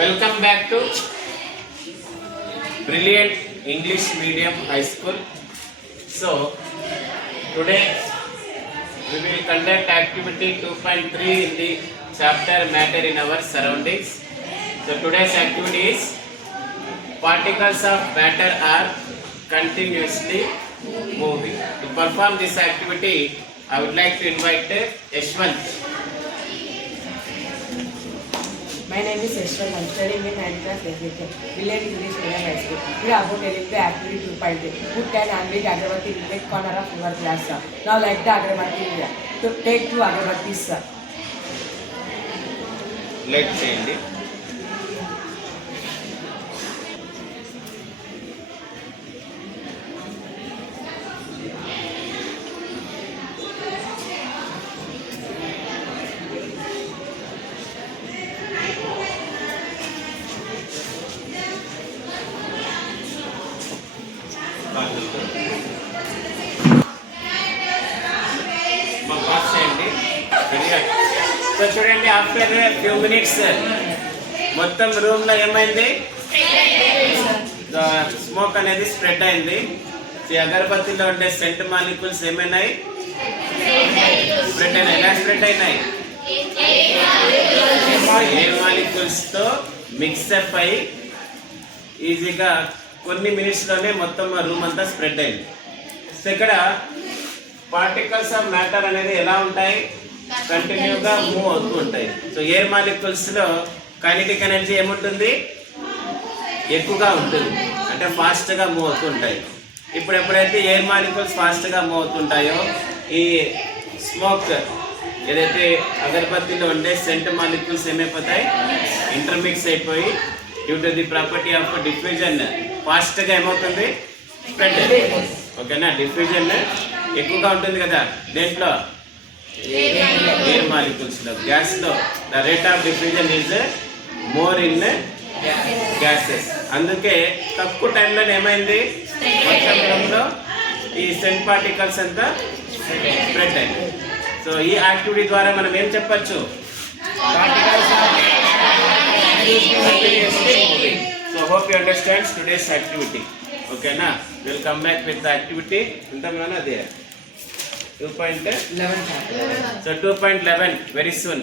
Welcome back to Brilliant English Medium High School. So today we will conduct activity 2.3 in the chapter Matter in Our Surroundings. So today's activity is particles of matter are continuously moving. To perform this activity, I would like to invite Yashwant. My name is Yashwant. I am studying in 9th class literature. Brilliant English Medium High School. We are about telling the activity 2.8. Put an ambit agarbatti in the corner of your class. Now light the agarbatti here. To take 2 agarbattis. Let's change it. So చూడండి, after few minutes మొత్తం రూమ్ లో ఏమైంది, స్మోక్ అనేది స్ప్రెడ్ అయింది. ఈ అగరబత్తిలో ఉండే cent molecules ఏమైనాయి, స్ప్రెడ్ అయినాయి. ఎలా స్ప్రెడ్ అయినాయి? ఎయిర్ మాలిక్యూల్స్ తో మిక్సప్ అయి ఈజీగా కొన్ని మినిట్స్ లోనే మొత్తం రూమ్ అంతా స్ప్రెడ్ అయింది. సో ఇక్కడ పార్టికల్స్ ఆఫ్ మ్యాటర్ అనేది ఎలా ఉంటాయి, కంటిన్యూగా మూవ్ అవుతూ ఉంటాయి. సో ఎయిర్ మాలిక్యూల్స్ లో కైనెటిక్ ఎనర్జీ ఏముంటుంది, ఎక్కువగా ఉంటుంది, అంటే ఫాస్ట్ గా మూవ్ అవుతూ ఉంటాయి. ఇప్పుడు ఎప్పుడైతే ఎయిర్ మాలిక్యూల్స్ ఫాస్ట్ గా మూవ్ అవుతుంటాయో, ఈ స్మోక్ ఏదైతే అగరబత్తిలో ఉండే సెంట్ మాలిక్యూల్స్ ఏమైపోతాయి, ఇంటర్మిక్స్ అయిపోయి due to the property of diffusion fast గా ఏమవుతుంది, స్ప్రెడ్ అయిపోతుంది. ఓకేనా? డిఫ్యూజన్ ఎక్కువగా ఉంటుంది కదా దేంట్లో, ఎయిర్ మాలిక్యూల్స్ లో. గ్యాస్ లో the rate of diffusion is more in gases. అందుకే తక్కువ టైంలో ఏమైంది, మొత్తంలో ఈ సెంట్ పార్టికల్స్ అంతా స్ప్రెడ్ అయింది. సో ఈ యాక్టివిటీ ద్వారా మనం ఏం చెప్పచ్చు, so hope you understands today's activity. ఓకేనా? Will come back with activity. ఇంతమన్నా అదే 2.11. So 2.11 very soon.